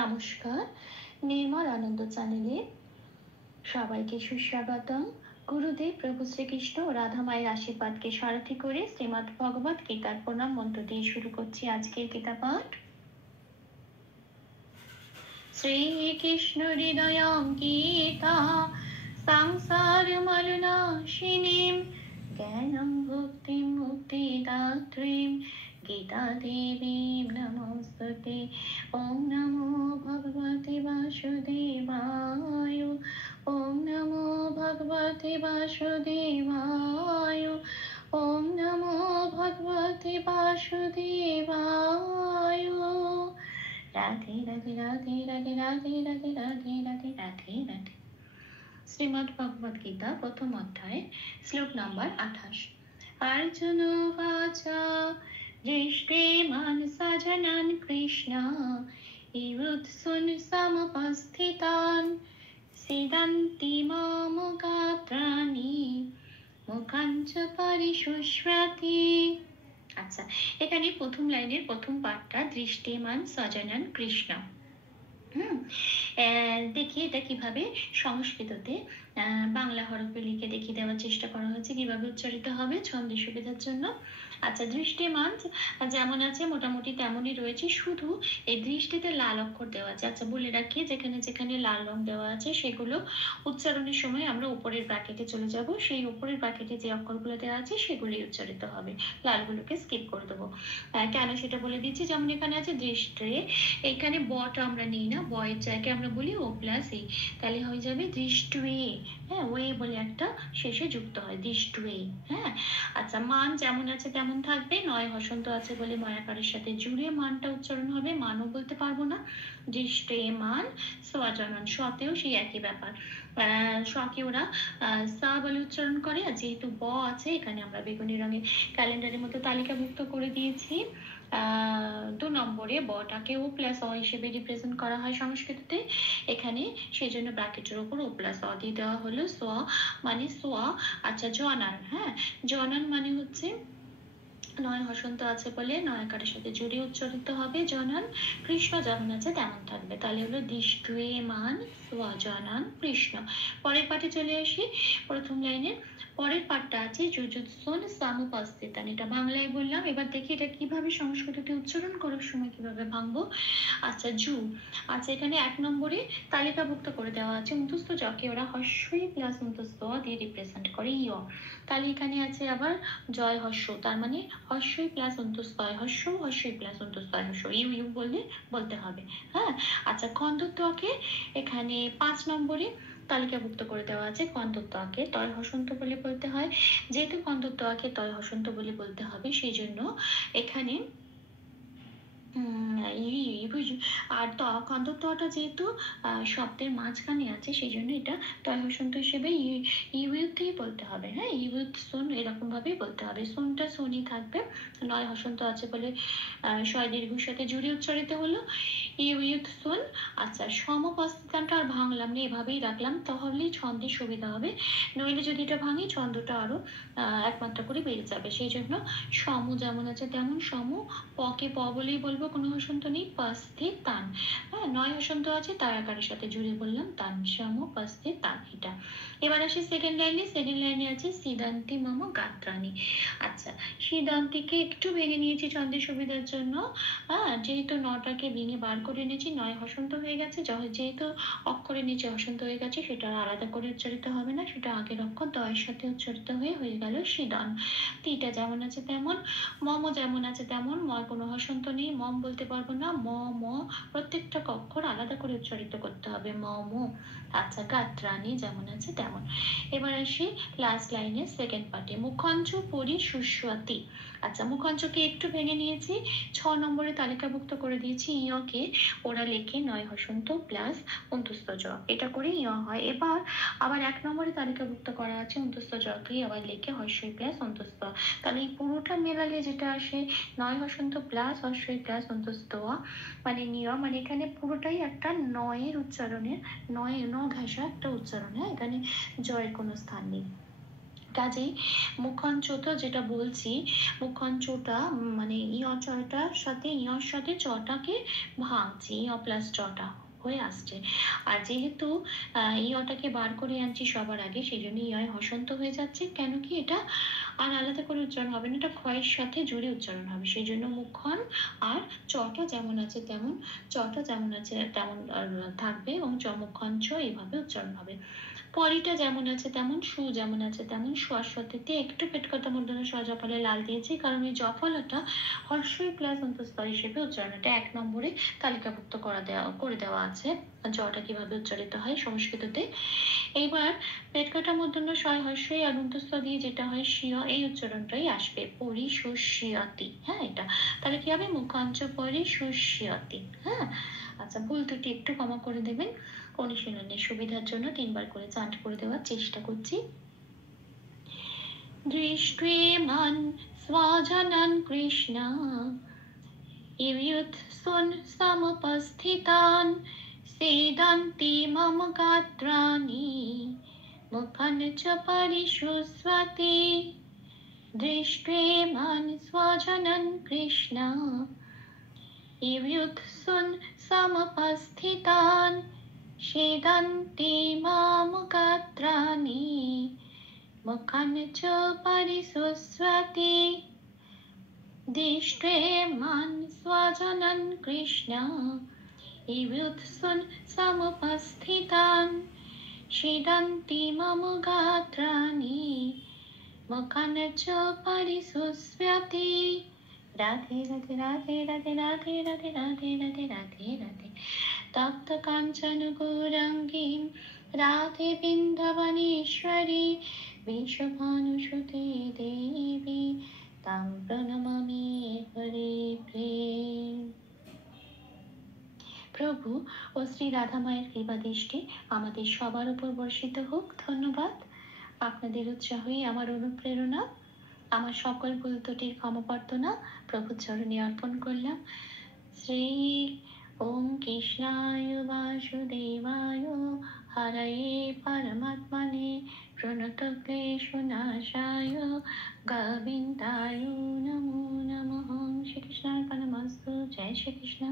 নমস্কার, নির্মল আনন্দ চ্যানেলে সবাইকে সুস্বাগতম। গুরুদেব প্রভু শ্রীকৃষ্ণ ও রাধা মায়ের আশীর্বাদকে সারথি করে শ্রীমদ্ ভগবত গীতার প্রণাম মন্ত্র দিয়ে শুরু করছি আজকের গীতা পাঠ। শ্রীকৃষ্ণ হৃদয়ং গীতা সংসার মলনাশিনীম জ্ঞানং ভক্তিম মুক্তিদাত্রীম গীতা দেবীম নমস্তুতে। ওম নমো ভগবতে বাসুদেবায়। ওম নমো ভগবতে বাসুদেবায়। ওম নমো ভগবতে বাসুদেবায়। রাধে রাধে রাধে রাধে রাধে রাধে রাধে রাধে রাধে রাধে। শ্রীমদ্ ভগবদ গীতা প্রথম অধ্যায় শ্লোক নম্বর 28। অর্জুন বাচা দৃষ্টে মানসা জনান কৃষ্ণ ইবুৎসুন সমুপস্থিতান সিদন্তি মম গাত্রাণি মুখাঞ্চ পরিশুষ্যতি। আচ্ছা, এখানে প্রথম লাইনের প্রথম পাঠটা দৃষ্টিমান সজনান কৃষ্ণ। দেখি এটা কিভাবে সংস্কৃততে বাংলা হরফে লিখে দেখিয়ে দেওয়ার চেষ্টা করা হয়েছে, কিভাবে উচ্চারিত হবে ছন্দের সুবিধার জন্য। আচ্ছা, দৃষ্টিমান যেমন আছে মোটামুটি তেমনই রয়েছে, শুধু এই দৃষ্টিতে লাল অক্ষর দেওয়া আছে। আচ্ছা, বলে রাখি যেখানে যেখানে লাল রং দেওয়া আছে সেগুলো উচ্চারণের সময় আমরা উপরের ব্র্যাকেটে চলে যাব, সেই উপরের ব্র্যাকেটে যে অক্ষরগুলো দেওয়া আছে সেগুলি উচ্চারিত হবে, লালগুলোকে স্কিপ করে দেবো। কেন সেটা বলে দিচ্ছি। যেমন এখানে আছে দৃষ্টে, এখানে বটা আমরা নিই না, বয়ের জায়গায় আমরা বলি ও প্লাস এ, তাহলে হয়ে যাবে দৃষ্টুয়ে। হ্যাঁ, ওয়ে বলে একটা শেষে যুক্ত হয়, দৃষ্টুয়ে। হ্যাঁ, আচ্ছা, মান যেমন আছে তেমন থাকবে, নয় হসন্ত আছে বলে ময়াকারের সাথে জুড়ে মানটা উচ্চারণ হবে, মানও বলতে পারবো না। দৃষ্টে মান স্বজনন, সতেও সেই একই ব্যাপার, শকে ওরা সা বলে উচ্চারণ করে। আর যেহেতু ব আছে এখানে আমরা বেগুনি রঙের ক্যালেন্ডারের মতো তালিকাভুক্ত করে দিয়েছি। 2 নম্বরে বটাকে ও প্লাস অ হিসেবে রিপ্রেজেন্ট করা হয় সংস্কৃততে, এখানে সেই জন্য ব্র্যাকেটের উপর ও প্লাস অ দিয়ে দেওয়া হলো। সোয়া মানে সোয়া। আচ্ছা, জনান, হ্যাঁ জনান মানে হচ্ছে নয় হসন্ত আছে বলে নয়াকারের সাথে জুড়ে উচ্চারিত হবে জনান। কৃষ্ণ যেমন আছে তেমন থাকবে, তাহলে হলো দৃষ্টে মান স্বজনান কৃষ্ণ। পরের পাঠে চলে আসি। প্রথম লাইনের পরের পাঠটা আছে যুজুৎসুন সামুপস্থিতান, এটা বাংলায় বললাম। এবার দেখি এটা কিভাবে সংস্কৃততে উচ্চারণ করার সময় কিভাবে ভাঙবো। আচ্ছা, জু। আচ্ছা, এখানে 1 নম্বরে তালিকাভুক্ত করে দেওয়া আছে অন্তস্থ জকে ওরা হস্যই প্লাস অন্তস্থ দিয়ে রিপ্রেজেন্ট করে ইয়, তাহলে এখানে আছে আবার জয় হস্য, তার মানে হস্যই প্লাস অন্তস্থয় হস্য, হস্যই প্লাস অন্তস্থয় হস্য, ইউ ইউ বললে বলতে হবে। হ্যাঁ, আচ্ছা, খন্দত্বকে এখানে 5 নম্বরে তালিকাভুক্ত করে দেওয়া আছে। খন্দত্বকে তয় হসন্ত বলে বলতে হয়, যেহেতু খন্দত্বকে তয় হসন্ত বলে বলতে হবে সেই জন্য এখানে আর খন্দত্বটা যেহেতু শব্দের মাঝখানে আছে সেই জন্য এটা তয় হসন্ত হিসেবে ইউথেই বলতে হবে। হ্যাঁ, ইউথ সোন এরকম ভাবেই বলতে হবে, সোনটা সোনই থাকবে, নয় হসন্ত আছে বলে শয় দীর্ঘর সাথে জুড়ে উচ্চারিত হলো ইউথ সোন। আচ্ছা, সমপস্থিতানটা আর ভাঙলাম না, এভাবেই রাখলাম, তাহলেই ছন্দের সুবিধা হবে, নইলে যদি এটা ভাঙি ছন্দটা আরো একমাত্রা করে বেড়ে যাবে। সেই জন্য সম যেমন আছে তেমন সম, পকে প বলেই বলবো, কোনো হসন্ত নেই, পাস্থে তান। হ্যাঁ, নয় হসন্ত আছে তার আকারের সাথে জুড়ে বললাম তান, সম পাস্থে তান এটা। এবার আসি সেকেন্ড লাইনে। সেকেন্ড লাইনে আছে সিদান্তি মম গাত্রাণী। আচ্ছা, সিদান্তিকে একটু ভেঙে নিয়েছি ছন্দের সুবিধার জন্য। যেহেতু নটাকে ভেঙে বার করে এনেছি, নয় হসন্ত হয়ে গেছে, যেহেতু অক্ষরের নিচে হসন্ত হয়ে গেছে সেটা আলাদা করে উচ্চারিত হবে না, সেটা আগের অক্ষর দয়ের সাথে উচ্চারিত হয়ে গেল সিদান। তিটা যেমন আছে তেমন, মম যেমন আছে তেমন, ময় কোনো হসন্ত নেই, মম বলতে পারবো না, ম ম প্রত্যেকটা অক্ষর আলাদা করে উচ্চারিত করতে হবে, ম ম। আচ্ছা, গাত্রাণী যেমন আছে তেমন। এবার আসি লাস্ট লাইনে সেকেন্ড পার্টে, মুখাঞ্চ পরি সুস্বাতি। আচ্ছা, মুখাঞ্চকে একটু ভেঙে নিয়েছি, 6 নম্বরে তালিকাভুক্ত করে দিয়েছি ইয়কে ওরা লেখে নয় হসন্ত প্লাস অন্তস্থ জ, এটা করে ইয় হয়। এবার আবার 1 নম্বরে তালিকাভুক্ত করা আছে অন্তস্থ জকে আবার লেখে হস্যই প্লাস অন্তস্থ, তাহলে এই পুরোটা মেলালে যেটা আসে নয় হসন্ত প্লাস হস্যই প্লাস অন্তস্থ মানে নিয়, মানে এখানে পুরোটাই একটা নয়ের উচ্চারণের, নয় ন ঘেঁষা একটা উচ্চারণ। হ্যাঁ, এখানে জয়ের কোনো স্থান নেই। কাজেই মুখাঞ্চটা যেটা বলছি, মুখাঞ্চটা মানে চটার সাথে সাথে চটাকে ভাঙছি, প্লাস চটা হয়ে আসছে। আর যেহেতু ইয়টাকে বার করে আনছি সবার আগে, সেই জন্য ইয় হসন্ত হয়ে যাচ্ছে। কেন কি এটা আর আলাদা করে উচ্চারণ হবে না, এটা ক্ষয়ের সাথে জুড়ে উচ্চারণ হবে, সেই জন্য মুখক্ষণ আর চটা যেমন আছে তেমন, চটা যেমন আছে তেমন থাকবে, এবং মুখক্ষণ এইভাবে উচ্চারণ হবে। পরিটা যেমন আছে তেমন, সু যেমন আছে তেমন, সরস্বতীতে একটু পেটকথা মধ্যে সজফলে লাল দিয়েছি, কারণ এই জফলাটা হর্ষই প্লাস অন্তঃস্থ হিসেবে উচ্চারণটা 1 নম্বরে তালিকাভুক্ত করে দেওয়া আছে, জটা কিভাবে উচ্চারিত হয় সংস্কৃততে। এইবার পেটকাটা মধ্যন্য স্বয় হর্ষই আর অন্তঃস্থ দিয়ে যেটা হয় শিয়, এই উচ্চারণটাই আসবে, পরিশুষ্যতি। হ্যাঁ, এটা তাহলে কি হবে, মুখাঞ্চ পরিশুষ্যতি। হ্যাঁ, আচ্ছা, ভুল ত্রুটি একটু ক্ষমা করে দেবেন, অনুশীলনের সুবিধার জন্য 3 বার করে চান্ট করে দেওয়ার চেষ্টা করছি। দৃষ্ট্বেমান স্বজনান কৃষ্ণ ইয়ুৎসুন সমুপস্থিতান সেদন্তি মম গাত্রাণি মুখান চ পরিশুষ্যতি। দৃষ্ট্বেমান স্বজনান কৃষ্ণ ইয়ুৎসুন সমুপস্থিতান সেদন্তি মম গাত্রাণি মুখান চ পরিশুষ্যতি। দৃষ্ট্বেমান স্বজনান কৃষ্ণ ইয়ুৎসুন সমুপস্থিতান সেদন্তি মম গাত্রাণি মুখান চ পরিশুষ্যতি। রাধে রাধে রাধে রাধে রাধে রাধে রাধে রাধে রাধে রাধে। তপ্ত কাঞ্চন গৌরাঙ্গী রাধে বৃন্দাবনেশ্বরী বিশ্বভানুসুতে দেবী তাম প্রণমামি হরে প্রেম। প্রভু ও শ্রী রাধা মায়ের কৃপা দৃষ্টি আমাদের সবার উপর বর্ষিত হোক। ধন্যবাদ। আপনাদের উৎসাহই আমার অনুপ্রেরণা। আমার সকল ভুল ত্রুটির ক্ষমা প্রার্থনা প্রভুর চরণে অর্পণ করলাম। শ্রী ওম কৃষ্ণায় বাসুদেবায় হরয়ে পরমাত্মনে প্রণতক্লেশনাশায় গোবিন্দায় নমো নমঃ। শ্রীকৃষ্ণার্পণমস্তু। জয় শ্রীকৃষ্ণ।